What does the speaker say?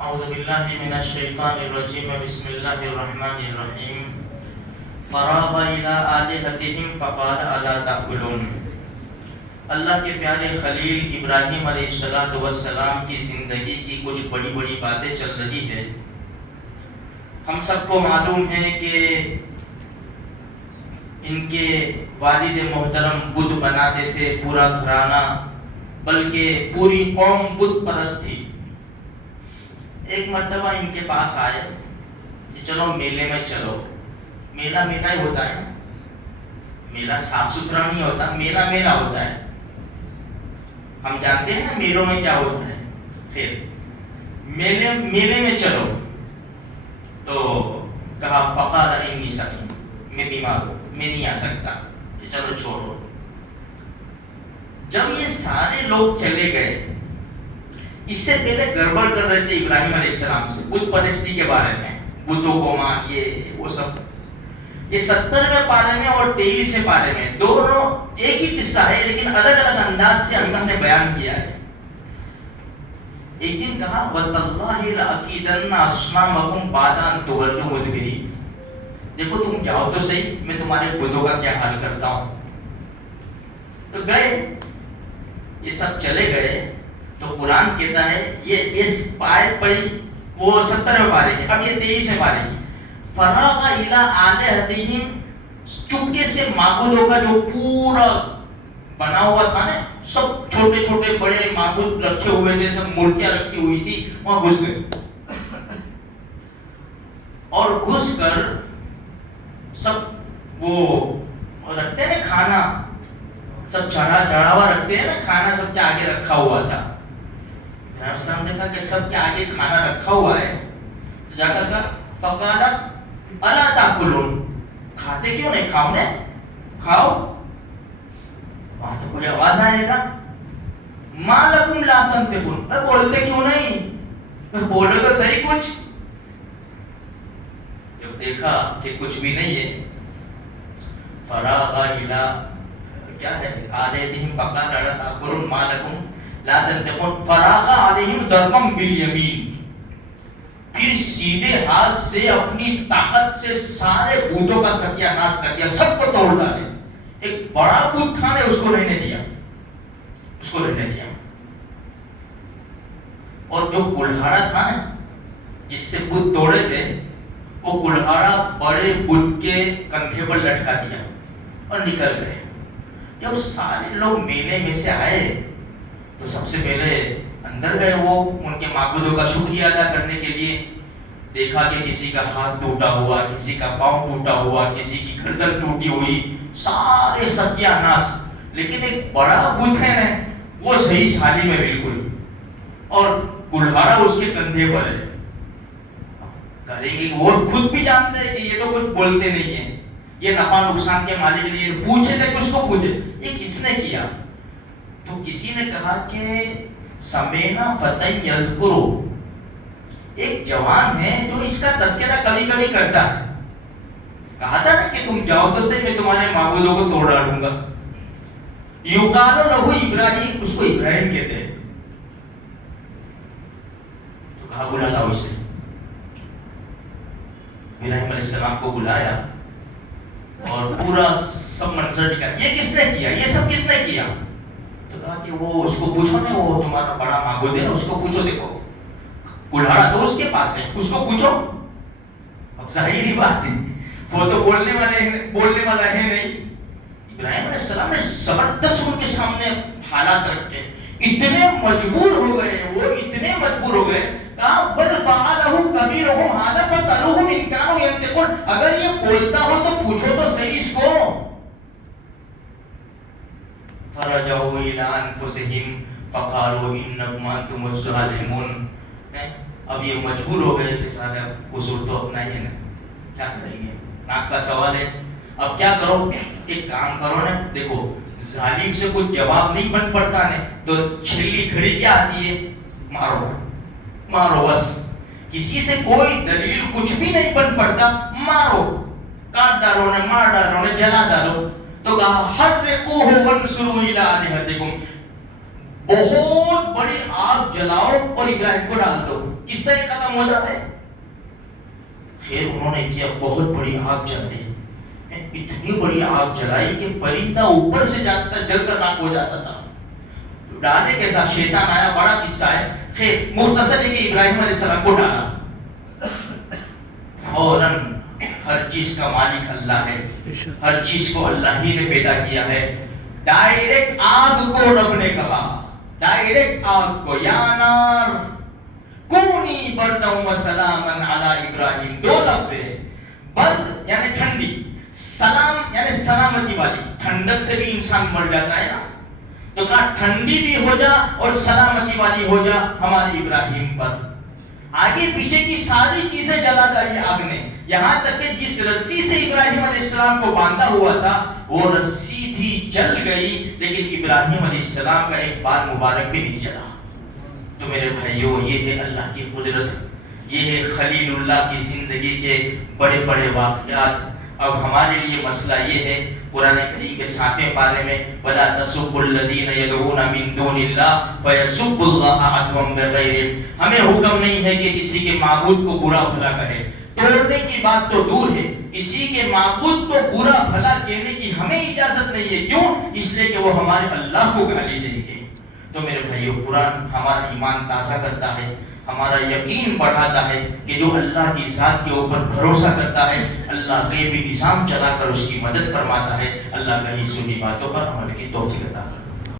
اعوذ باللہ من الشیطان الرجیم بسم اللہ الرحمن الرحیم فراغ الی آلہتہم فقال الا تأکلون۔ اللہ کے پیارے خلیل ابراہیم علیہ السلام کی زندگی کی کچھ بڑی بڑی باتیں چل رہی ہے۔ ہم سب کو معلوم ہے کہ ان کے والد محترم بت بناتے تھے، پورا گھرانہ بلکہ پوری قوم بت پرست تھی۔ ایک مرتبہ ان کے پاس آئے کہ چلو میلے میں چلو۔ میلہ میلہ ہی ہوتا ہے نا، میلہ صاف ستھرا نہیں ہوتا، میلہ میلہ ہوتا ہے۔ ہم جانتے ہیں نا میلوں میں کیا ہوتا ہے۔ خیر، میلے میں چلو تو کہا فقال انی سقیم، میں بیمار ہوں، میں نہیں آ سکتا، چلو چھوڑو۔ جب یہ سارے لوگ چلے گئے، اس سے پہلے گڑبڑ کر رہے تھے ابراہیم علیہ السلام سے بت پرستی کے بارے میں، بتوں کو مان یہ وہ سب۔ یہ 70ویں پارے میں اور 23ویں پارے میں دونوں ایک ہی قصہ ہے، لیکن الگ الگ انداز سے اللہ نے بیان کیا ہے۔ ایک دن کہا وَتَاللَّهِ لَأَكِيدَنَّ أَصْنَامَكُمْ بَعْدَ أَن تُوَلُّوا مُدْبِرِينَ۔ دیکھو تم جاؤ تو صحیح، میں تمہارے بتوں کا کیا حال کرتا ہوں۔ تو گئے، یہ سب چلے گئے تو قرآن کہتا ہے، یہ اس آیت پڑھی وہ 70ویں پارے کی، اب یہ 23ویں پارے کی۔ فراغ الی آلہتہم، چپکے سے معبودوں کا جو پورا بنا ہوا تھا نا، سب چھوٹے چھوٹے بڑے معبود رکھے ہوئے تھے، سب مورتیاں رکھی ہوئی تھی، وہاں گھس گئے اور گھس کر سب وہ رکھتے ہیں نا کھانا، سب چڑھاوا رکھتے ہیں نا کھانا، سب کے آگے رکھا ہوا تھا۔ نے دیکھا کہ سب کے آگے کھانا رکھا ہوا ہے، تو جا کر کہا فقال الا تاکلون، کھاتے کیوں نہیں، کھاؤ نے کھاؤ۔ وہاں سے کوئی آواز آئے گا ما لکم لا تنطقون، بولتے کیوں نہیں، بولو تو صحیح کچھ۔ جب دیکھا کہ کچھ بھی نہیں ہے، فراغ الی کیا ہے آلہتہم فقال الا تاکلون ما لکم لا تنطقون فراغ علیہم ضربا بالیمین، پھر سیدھے ہاتھ سے اپنی طاقت سے سارے بتوں کا ستیہ ناش کر دیا، سب کو توڑ ڈالے۔ ایک بڑا بت تھا نے اس کو رہنے دیا، اس کو رہنے دیا، اور جو کلہاڑا تھا نا جس سے بت توڑے تھے، وہ کلہاڑا بڑے بت کے کندھے پر لٹکا دیا اور نکل گئے۔ جب سارے لوگ میلے میں سے آئے تو سب سے پہلے اندر گئے، وہ ان کے معبودوں کا شکریہ ادا کرنے کے لیے۔ دیکھا کہ کسی کا ہاتھ ٹوٹا ہوا، کسی کا پاؤں ٹوٹا ہوا، کسی کی گردن ٹوٹی ہوئی، سارے ستیہ ناش۔ لیکن ایک بڑا بت ہے نا، وہ صحیح سالم ہے بالکل، اور کلہاڑا اس کے کندھے پر ہے۔ کریں گے، وہ خود بھی جانتے ہیں کہ یہ تو کچھ بولتے نہیں ہیں، یہ نفع نقصان کے مالک نہیں، پوچھے تھے کس کو پوچھے، یہ کس نے کیا؟ تو کسی نے کہا کہ سمینا فتى یذکرو، ایک جوان ہے جو اس کا تذکرہ کبھی کبھی کرتا ہے۔ کہا تھا نا کہ تم جاؤ تو صحیح، میں تمہارے معبودوں کو توڑ ڈالوں گا۔ یقال لہ ابراہیم، اس کو ابراہیم کہتے ہیں۔ تو کہا بلا لاؤ اسے۔ ابراہیم علیہ السلام کو بلایا اور پورا سب منظر دکھایا، یہ کس نے کیا، یہ سب کس نے کیا؟ تو کہا کہ وہ اس کو پوچھو نا، وہ تمہارا بڑا معبود ہے نا، اس کو پوچھو، دیکھو کلہاڑا تو اس کے پاس ہے، اس کو پوچھو۔ اب ظاہری بات ہے، وہ تو بولنے والا ہے نہیں۔ ابراہیم علیہ السلام نے زبردست ان کے سامنے حالات رکھے، اتنے مجبور ہو گئے، وہ اتنے مجبور ہو گئے، کہا بل فعلہ کبیرہم ھذا فاسألوہم ان کانوا ینطقون، اگر یہ بولتا ہو تو پوچھو تو صحیح اس کو۔ فرجعوا الى انفسهم فقالوا انکم انتم الظالمون۔ اب یہ مجبور ہو گئے کہ سارے قصور تو اپنا ہی ہے نا، کیا کریں گے، ناک کا سوال ہے، اب کیا کرو، ایک کام کرو نا، دیکھو ظالم سے کچھ جواب نہیں بن پڑتا نا، تو چھلی گھڑی کیا آتی ہے، مارو مارو، بس کسی سے کوئی دلیل کچھ بھی نہیں بن پڑتا، مارو، کاٹ ڈالو نا، مار ڈالو نا، جلا ڈالو۔ تو کہا حرقوہ وانصروا الی آلہتکم، بہت بڑی آگ جلاؤ اور ابراہیم کو ڈال دو۔ قصہ ہی ختم ہو جائے. خیر انہوں نے کیا, بہت بڑی آگ جل گئی, اتنی بڑی آگ جلائی کہ پرندہ اوپر سے جاتا جل کر ناک ہو جاتا تھا. ڈالے کے ساتھ شیطان آیا, بڑا قصہ ہے. خیر مختصر ہے کہ ابراہیم علیہ السلام کو ڈالا, فوراً ہر چیز کا مالک اللہ ہے, ہر چیز کو اللہ ہی نے پیدا کیا ہے. ڈائریکٹ آگ کو رب نے کہا, ڈائریکٹ آگ کو, یا نار کونی بردم و سلامن علی ابراہیم. دو لفظ ہے, برد یعنی ٹھنڈی, سلام یعنی سلامتی والی. ٹھنڈک سے بھی انسان مر جاتا ہے نا, تو کہا ٹھنڈی بھی ہو جا اور سلامتی والی ہو جا ہمارے ابراہیم پر. آگے پیچھے کی ساری چیزیں جلا ڈالی آگ نے, یہاں تک کہ جس رسی سے ابراہیم علیہ السلام کو باندھا ہوا تھا وہ رسی بھی جل گئی, لیکن ابراہیم علیہ السلام کا ایک بال مبارک بھی نہیں جلا. تو میرے بھائیوں, یہ ہے اللہ کی قدرت, یہ ہے خلیل اللہ کی زندگی کے بڑے بڑے واقعات. اب ہمارے لیے مسئلہ یہ ہے, قرآن کریم کے 7ویں پارے میں وَلَا تَسُبُّوا الَّذِينَ يَدْعُونَ مِن دُونِ اللَّهِ فَيَسُبُّوا اللَّهَ عَدْوًا بِغَيْرِ عِلْمٍ. ہمیں حکم نہیں ہے کہ کسی کے معبود کو برا بھلا کہے, توڑنے کی بات تو دور ہے, کسی کے معبود کو برا بھلا کہنے کی ہمیں اجازت نہیں ہے. کیوں؟ اس لیے کہ وہ ہمارے اللہ کو گالی دیں گے. تو میرے بھائیو, قرآن ہمارا ایمان تازہ کرتا ہے, ہمارا یقین بڑھاتا ہے کہ جو اللہ کی ذات کے اوپر بھروسہ کرتا ہے, اللہ غیبی نظام چلا کر اس کی مدد فرماتا ہے. اللہ کہیں سنی باتوں پر عمل کی توفیق عطا فرمائے.